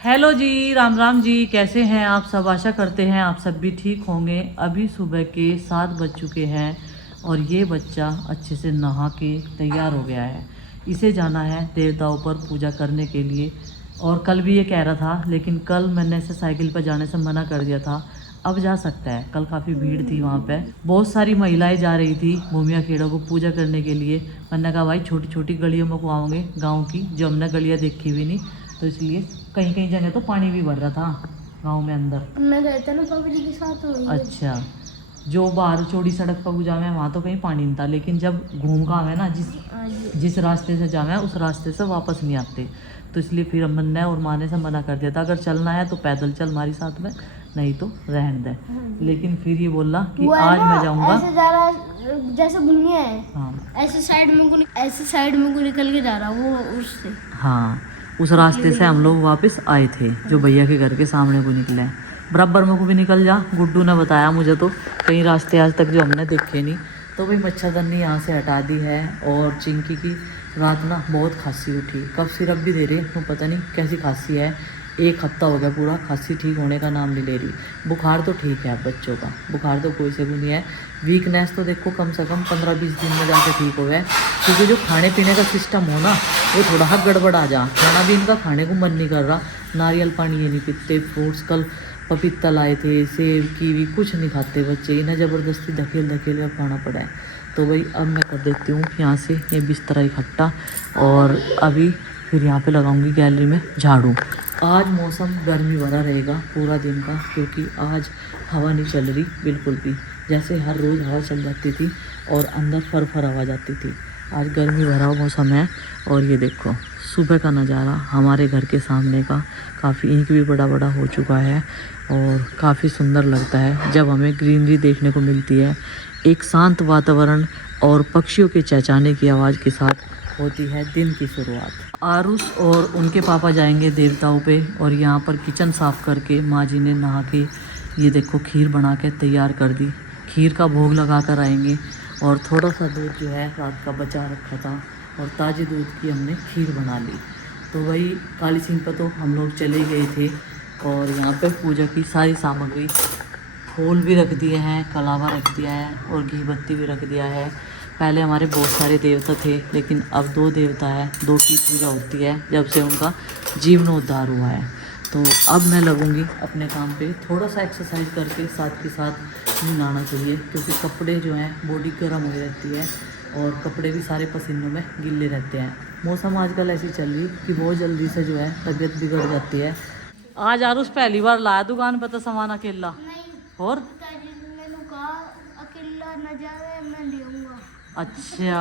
Hello जी, राम राम जी। कैसे हैं आप सब? आशा करते हैं आप सब भी ठीक होंगे। अभी सुबह के 7 बज चुके हैं और ये बच्चा अच्छे से नहा के तैयार हो गया है। इसे जाना है देवताओं पर पूजा करने के लिए। और कल भी ये कह रहा था, लेकिन कल मैंने इसे साइकिल पर जाने से मना कर दिया था। अब जा सकता है। कल काफ़ी भीड़ थी वहाँ पे, बहुत सारी महिलाएं जा रही थी भूमिया खेड़ों को पूजा करने के लिए। मैंने कहा भाई छोटी छोटी गलियों में घुमाओगे गाँव की, जो हमने गलियाँ देखी भी नहीं, तो इसलिए कहीं कहीं जगह तो पानी भी भर रहा था गांव में अंदर। मैं गए थे ना पापा जी के साथ। अच्छा, जो बाहर चौड़ी सड़क पर गुजामे है वहाँ तो कहीं पानी नहीं था, लेकिन जब घूम का है ना, जिस रास्ते से जाना है उस रास्ते से वापस नहीं आते, तो इसलिए फिर अमन ने और माँ ने से मना कर दिया था, अगर चलना है तो पैदल चल हमारी साथ में, नहीं तो रहने दे। लेकिन फिर ये बोला कि आज मैं जाऊँगा। ऐसे जा रहा है जैसे भूमिया है। हाँ, ऐसे साइड में को निकल के जा रहा वो उससे। हाँ, उस रास्ते से हम लोग वापस आए थे, जो भैया के घर के सामने को निकले। बराबर में को भी निकल जा, गुड्डू ने बताया मुझे, तो कई रास्ते आज तक जो हमने देखे नहीं। तो भाई मच्छरदानी यहाँ से हटा दी है। और चिंकी की रात ना बहुत खांसी उठी, कब सिरप भी दे रहे तो पता नहीं कैसी खांसी है। 1 हफ्ता हो गया पूरा, खांसी ठीक होने का नाम नहीं ले रही। बुखार तो ठीक है अब बच्चों का, बुखार तो कोई से भी नहीं है। वीकनेस तो देखो कम से कम 15-20 दिन में जाके ठीक हो गया, क्योंकि जो खाने पीने का सिस्टम हो ना, वो थोड़ा सा गड़बड़ आ जा। खाना भी इनका खाने को मन नहीं कर रहा। नारियल पानी ये नहीं पीते, फ्रूट्स कल पपीता लाए थे, सेब कीवी कुछ नहीं खाते बच्चे, इन्हें ज़बरदस्ती धकेल धकेल कर खाना पड़ा है। तो भाई अब मैं कर देती हूँ यहाँ से ये बिस्तरा इकट्ठा, और अभी फिर यहाँ पे लगाऊंगी गैलरी में झाड़ू। आज मौसम गर्मी भरा रहेगा पूरा दिन का, क्योंकि आज हवा नहीं चल रही बिल्कुल भी। जैसे हर रोज़ हवा चल जाती थी और अंदर फर हवा जाती थी, आज गर्मी भरा मौसम है। और ये देखो सुबह का नज़ारा हमारे घर के सामने का, काफ़ी ईंट भी बड़ा बड़ा हो चुका है और काफ़ी सुंदर लगता है जब हमें ग्रीनरी देखने को मिलती है। एक शांत वातावरण और पक्षियों के चहचहाने की आवाज़ के साथ होती है दिन की शुरुआत। आरुष और उनके पापा जाएंगे देवताओं पे, और यहाँ पर किचन साफ़ करके माँ जी ने नहा के ये देखो खीर बना के तैयार कर दी। खीर का भोग लगा कर आएंगे। और थोड़ा सा दूध जो है रात का बचा रखा था, और ताज़े दूध की हमने खीर बना ली। तो वही काली सिंह पर तो हम लोग चले गए थे, और यहाँ पे पूजा की सारी सामग्री, फूल भी रख दिए हैं, कलावा रख दिया है और घी बत्ती भी रख दिया है। पहले हमारे बहुत सारे देवता थे, लेकिन अब 2 देवता है, 2 की पूजा होती है जब से उनका जीवनोद्धार हुआ है। तो अब मैं लगूंगी अपने काम पे, थोड़ा सा एक्सरसाइज करके साथ के साथ नहाना चाहिए, क्योंकि कपड़े जो हैं बॉडी गर्म हो रहती है और कपड़े भी सारे पसीनों में गिले रहते हैं। मौसम आजकल ऐसी चल रही कि बहुत जल्दी से जो है तबीयत बिगड़ जाती है। आज आरुष पहली बार लाया दुकान पर तो सामान अकेला, और मैंने कहा अकेला न जावे मैं ले आऊंगा। अच्छा,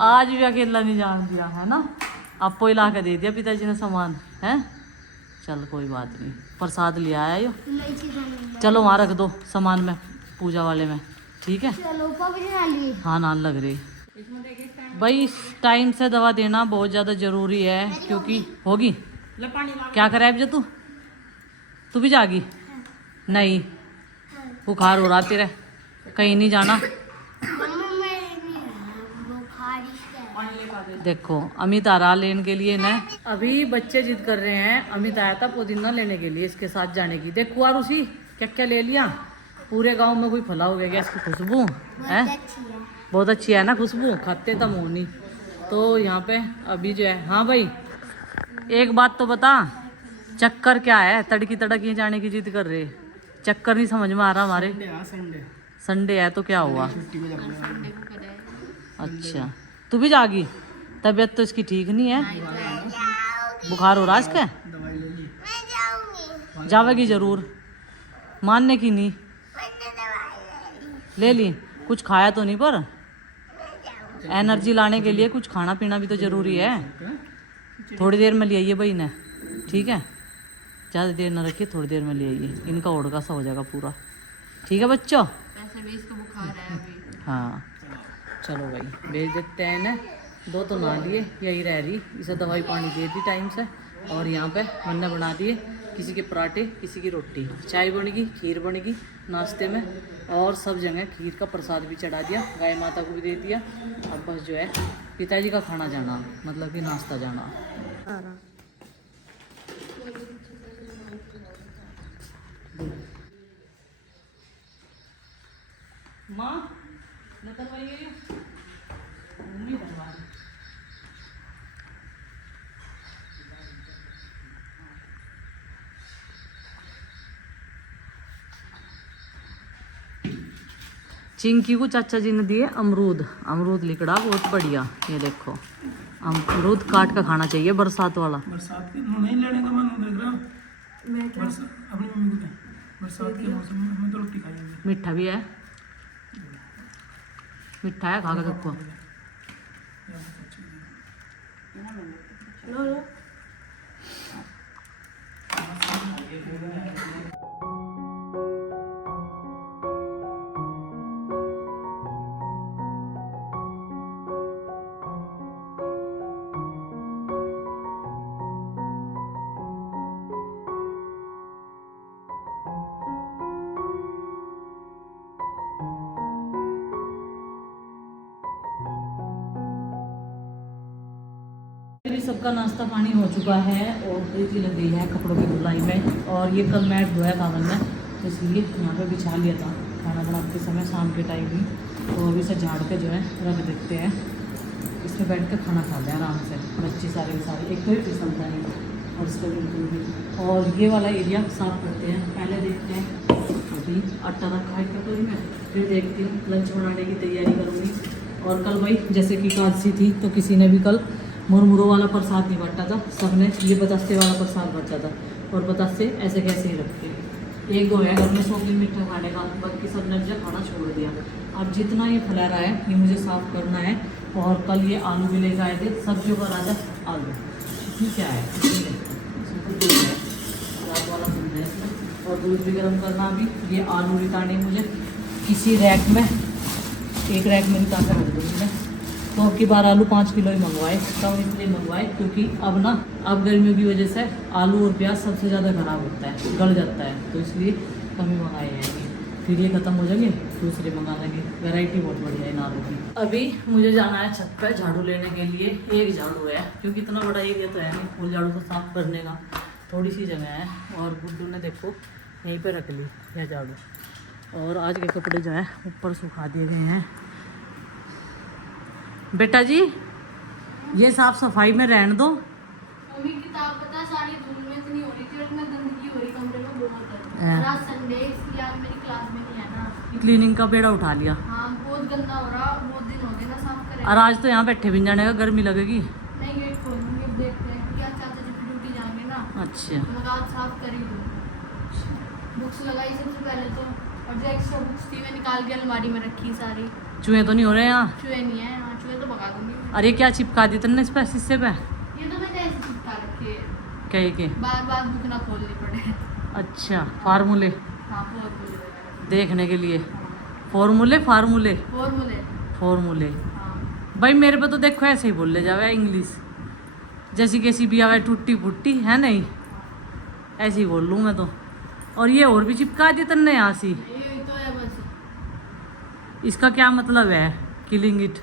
आज भी अकेला नहीं जान दिया है ना, आपको ही ला के दे दिया पिताजी ने सामान है। चल कोई बात नहीं, प्रसाद ले आया यो। चलो वहाँ रख दो सामान में, पूजा वाले में, ठीक है। चलो पापा जी ना लिए। हाँ नाल लग रही भाई, टाइम से दवा देना बहुत ज़्यादा ज़रूरी है, क्योंकि होगी क्या करे अब जो तू भी जागी नहीं, बुखार हो रहा तेरे, कहीं नहीं जाना। देखो अमित आ रहा लेने के लिए ना, अभी बच्चे जिद कर रहे हैं। अमित आया था पुदीना लेने के लिए, इसके साथ जाने की। देखो यार उसी क्या क्या ले लिया, पूरे गांव में कोई फैला हो गया इसकी खुशबू है, बहुत अच्छी है ना खुशबू, खाते तो मुँह नहीं। तो यहाँ पे अभी जो है, हाँ भाई एक बात तो बता, चक्कर क्या है, तड़की तड़की जाने की जिद कर रहे, चक्कर नहीं समझ में आ रहा हमारे। संडे है तो क्या हुआ? अच्छा तू भी जागी, तबीयत तो इसकी ठीक नहीं है, बुखार हो रहा है इसका, जावेगी जरूर, मानने की नहीं ले ली, कुछ खाया तो नहीं, पर एनर्जी लाने के लिए कुछ खाना पीना भी तो जरूरी है। थोड़ी देर में ले आइए भाई ने, ठीक है, ज़्यादा देर ना रखिए, थोड़ी देर में ले आइए, इनका ओढ़का सा हो जाएगा पूरा, ठीक है बच्चों। वैसे भी इसको बुखार है अभी। हाँ चलो भाई भेज देते हैं इन्हें, 2 तो नहा लिए, यही रह रही, इसे दवाई पानी दे दी टाइम से। और यहाँ पे मन्ना बना दिए, किसी के पराठे किसी की रोटी, चाय बनेगी, खीर बनेगी नाश्ते में, और सब जगह खीर का प्रसाद भी चढ़ा दिया, गाय माता को भी दे दिया। अब बस जो है पिताजी का खाना जाना, मतलब कि नाश्ता जाना। चिंकी को चाचा जी ने दिए अमरूद। अमरूद लिकड़ा बहुत बढ़िया। ये देखो अमरूद काट का खाना चाहिए बरसात वाला। बरसात के नहीं लेने का मन देख रहा अपनी मम्मी को बरसात के मौसम में हमें तो रोटी खाएंगे। मीठा भी है, मीठा है, खा के देखो। मेरी सबका नाश्ता पानी हो चुका है और प्रीति लग गई है कपड़ों की धुलाई में। और ये कल मैट धोया था मैंने, तो इसलिए यहाँ पे बिछा लिया था खाना बनाते समय शाम के टाइम ही। तो अभी से झाड़ के जो है रख देते हैं, इसमें बैठ कर खाना खाते हैं आराम से बच्चे सारे के सारे। एक तो ही फिसलता है और इसका बिल्कुल भी। और ये वाला एरिया साफ़ करते हैं। पहले देखते हैं, अभी आटा रखा है कटोरी में, फिर देखती हूँ लंच बनाने की तैयारी करूँगी। और कल भाई जैसे कि एकादशी थी तो किसी ने भी कल मुरमुरों वाला प्रसाद नहीं बांटा था, सबने ये बतासे वाला प्रसाद बांटा था। और बतासे ऐसे कैसे ही रखे, एक दो है घर में शौकीन मीठा खाने का, बाकी सब ने जो खाना छोड़ दिया। अब जितना ये फैला रहा है ये मुझे साफ़ करना है। और कल ये आलू भी लेकर आए थे, सब्जियों का राजा आलू। इसमें क्या है, इसमें तो दूध है, रात वाला दूध है इसमें। और दूध भी गर्म करना। अभी ये आलू रिटाने मुझे किसी रैक में, एक रैक में रिटा कर रख दूँगी मैं। तो अब की बार आलू 5 किलो ही मंगवाए, कम इसलिए मंगवाए क्योंकि अब गर्मियों की वजह से आलू और प्याज सबसे ज़्यादा ख़राब होता है, गल जाता है, तो इसलिए कम ही मंगाए हैं। फिर ये ख़त्म हो जाएंगे दूसरे मंगा लेंगे। वैरायटी बहुत बढ़िया है इन आलू की। अभी मुझे जाना है छत पर झाड़ू लेने के लिए। एक झाड़ू है क्योंकि इतना बड़ा एरिया तो है नहीं फुल झाड़ू को साफ करने का, थोड़ी सी जगह है। और गुड्डू ने देखो यहीं पर रख ली यह झाड़ू। और आज के कपड़े जो है ऊपर सुखा दिए गए हैं। बेटा जी ये साफ सफाई में रहने दो। मम्मी किताब पता सारी धूल में इतनी हो रही थी और मैं गंदगी हो रही कमरे में बहुत हाँ। है। आज संडे इसलिए आज मेरी क्लास में नहीं है ना। क्लीनिंग का बेड़ा उठा लिया। हाँ बहुत गंदा हो रहा, बहुत दिन हो गए ना साफ करे। और आज तो यहाँ बैठे भी जाने का, गर्मी लगेगी। मैं गेट खोलूंगी, अब देखते हैं क्या चाचा जी की ड्यूटी जाएंगे ना, अच्छा तो मैं आज साफ कर ही दूँ। बुक्स लगाई सबसे पहले तो, और जो एक्स्ट्रा बुक्स थी मैं निकाल के अलमारी में रखी सारी। चूहे तो नहीं हो रहे यहाँ? चूहे नहीं है यहाँ, चूहे तो भगा दूंगी। अरे क्या चिपका दी तुमने इस पे शीशे पे? ये तो मैंने ऐसे चिपका रखे है, क्या के? बार बार बुक ना खोलनी पड़े। अच्छा फार्मूले हाँ फॉर्मूले देखने के लिए। फॉर्मूले फार्मूले फॉर्मूले फॉर्मूले। हाँ। भाई मेरे पे तो देखो ऐसे ही बोल ले जावे इंग्लिश, जैसी कैसी भी आवे टूटी फुट्टी है नहीं, ऐसे ही बोल लूँ मैं तो। और ये और भी चिपका दी तुमने यहाँ से, ये तो है बस। इसका क्या मतलब है? Killing it.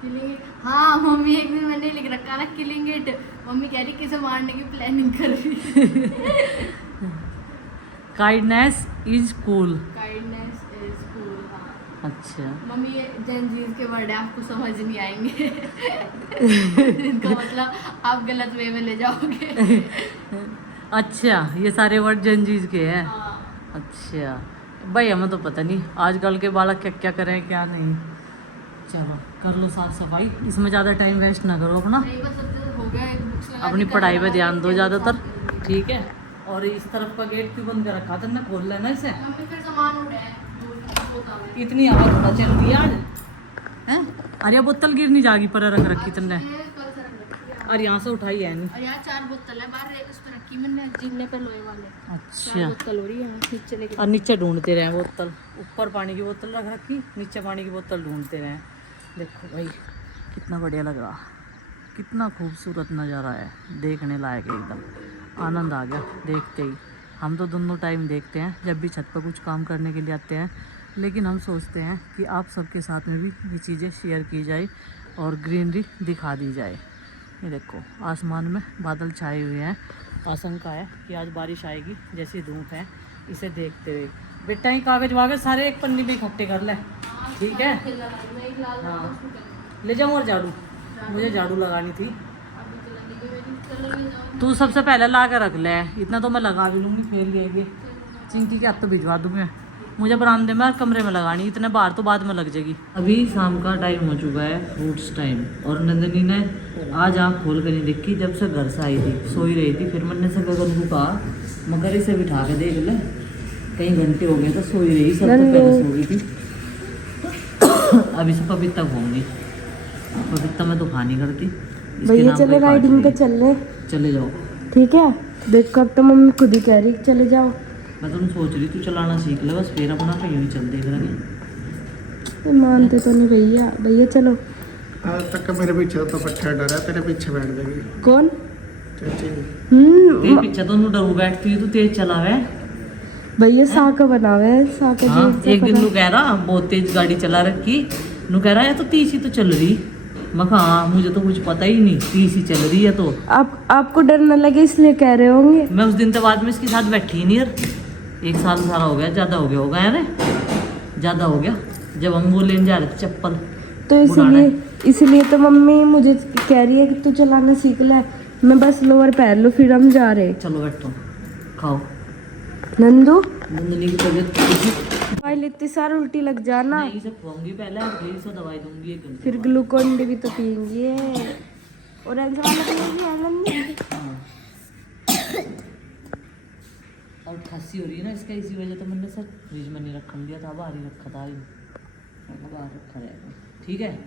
किलिंग इट, हाँ मम्मी एक दिन मैंने लिख रखा ना किलिंग इट। मम्मी कह रही किसे मारने की प्लानिंग कर रही। Kindness is cool. Kindness is cool. हाँ अच्छा मम्मी ये जेनजीज के वर्ड है, आपको समझ नहीं आएंगे। इनका मतलब आप गलत वे में ले जाओगे। अच्छा ये सारे वर्ड जंजीज के हैं। हाँ। अच्छा भाई हमें तो पता नहीं आजकल के बालक क्या क्या करें क्या नहीं। चलो कर लो साफ सफाई, इसमें ज़्यादा टाइम वेस्ट ना करो अपना, नहीं बस अब तो हो गया, एक बुक्स लगा अपनी दी, पढ़ाई कल पे ध्यान दो लगा ज़्यादातर, साफ करूंगी। ठीक है। और इस तरफ का गेट क्यों बंद कर रखा था? ना खोल लेना इसे। मम्मी फिर सामान उड़े हैं, होता है। इतनी हवा थोड़ा चलती है आज हैं? अरे बोतल गिर नहीं जाएगी पर रख रखी तुमने। ये कल से रख रखी है। और यहाँ से उठाई है नहीं। और यहाँ 4 बोतल है बाहर, उस पर रखी मैंने जीने पे लोहे वाले। 4 अच्छा बोतल हो रही है नीचे लेके। और नीचे ढूंढते रहे बोतल, ऊपर पानी की बोतल रख रखी, नीचे पानी की बोतल ढूंढते रहे। देखो भाई कितना बढ़िया लग रहा, कितना खूबसूरत नज़ारा है, देखने लायक है एकदम। आनंद आ गया देखते ही। हम तो दोनों टाइम देखते हैं जब भी छत पर कुछ काम करने के लिए आते हैं, लेकिन हम सोचते हैं कि आप सबके साथ में भी ये चीज़ें शेयर की जाए और ग्रीनरी दिखा दी जाए। ये देखो आसमान में बादल छाए हुए हैं, आशंका है कि आज बारिश आएगी जैसी धूप है। इसे देखते हुए बेटा ही कागज वागज सारे एक पन्नी में इकट्ठे कर ले, ठीक है? हाँ ले जाऊँ। और झाड़ू, मुझे झाड़ू लगानी थी। तू सबसे पहले ला के रख ले, इतना तो मैं लगा भी लूँगी, फिर ये चिंकी के हाथ तो भिजवा दूँ मैं। मुझे बरामदे में और कमरे में लगानी, इतने बाहर तो बाद में लग जाएगी। अभी शाम का टाइम हो चुका है, फ्रूट्स टाइम, और नंदिनी ने आज आँख खोल कर नहीं देखी। जब से घर से आई थी सो ही रही थी। फिर मैंने से गगन को कहा मगर इसे बिठा के देख ले, कई घंटे हो गए तो सो ही रही, सब तो पहले सो गई थी। अभी से पपीता खाऊंगी, पपीता मैं तो खा नहीं करती। भैया चलो राइडिंग पे चले जाओ। ठीक है, देखो अब तो मम्मी खुद ही कह रही चले जाओ। मैं तो सोच रही तू चलाना सीख ले, बस फिर अपना कहीं नहीं चल देख रहे। मानते तो नहीं भैया। भैया चलो। आज तक का मेरे पीछे तो पट्टा डरा, तेरे पीछे बैठ जाएगी। कौन? चाची। तेरे पीछे तो डरू बैठती है, तू तेज चलावे भैया साका बनावे साका। हाँ, एक दिन नू कह रहा बहुत तेज गाड़ी चला रखी, नू कह रहा है तो 30 ही तो चल रही। मैं कहा हाँ, मुझे तो कुछ पता ही नहीं, 30 ही चल रही है। तो आपको डर न लगे इसलिए कह रहे होंगे। मैं उस दिन के बाद में इसके साथ बैठी ही नहीं यार। 1 साल सारा हो गया, ज़्यादा हो गया होगा यार, ज़्यादा हो गया। जब हम वो लेने जा रहे थे चप्पल, तो इसलिए तो मम्मी मुझे कह रही है कि तू चलाना सीख ले। मैं बस लोअर पहन लूँ फिर हम जा रहे। चलो बैठो खाओ। नंदू नंदनी की तबीयत पहले इतनी सारी उल्टी लग जाना, नहीं से खुआऊंगी पहले, फिर से दवाई दूंगी 1 घंटे फिर ग्लूकोन डी भी तो पियेंगी। ऑरेंज वाला पियेंगी आनंद। और खांसी हो रही है ना इसका, इसी वजह तो मैंने सर फ्रिज में नहीं रखा दिया था, बाहर ही रखा था। बाहर रखा रहेगा, ठीक है।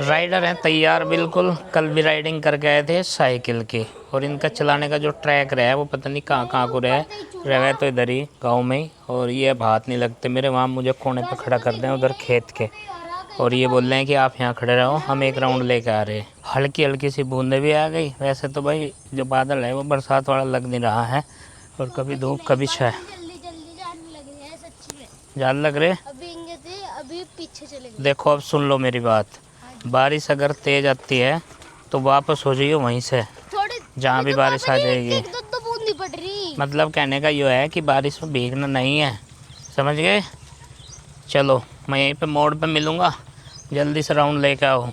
राइडर हैं तैयार बिल्कुल। कल भी राइडिंग करके आए थे साइकिल की, और इनका चलाने का जो ट्रैक रहा है वो पता नहीं कहाँ कहाँ को रहे तो इधर ही गांव में ही। और ये अब हाथ नहीं लगते मेरे, वहाँ मुझे कोने पे खड़ा कर दें उधर खेत के, और ये बोल रहे हैं कि आप यहाँ खड़े रहो, हम एक राउंड लेके आ रहे हैं। हल्की हल्की सी बूंदें भी आ गई। वैसे तो भाई जो बादल है वो बरसात वाला लग नहीं रहा है, और कभी धूप कभी छाया। ज़्यादा लग रहे अभी पीछे चले गए। देखो अब सुन लो मेरी बात, बारिश अगर तेज आती है तो वापस हो जाइए वहीं से जहाँ भी बारिश आ जाएगी। दो बूंदी पड़ रही। मतलब कहने का ये है कि बारिश में भीगना नहीं है, समझ गए। चलो मैं यहीं पे मोड़ पे मिलूँगा, जल्दी से राउंड लेके आओ।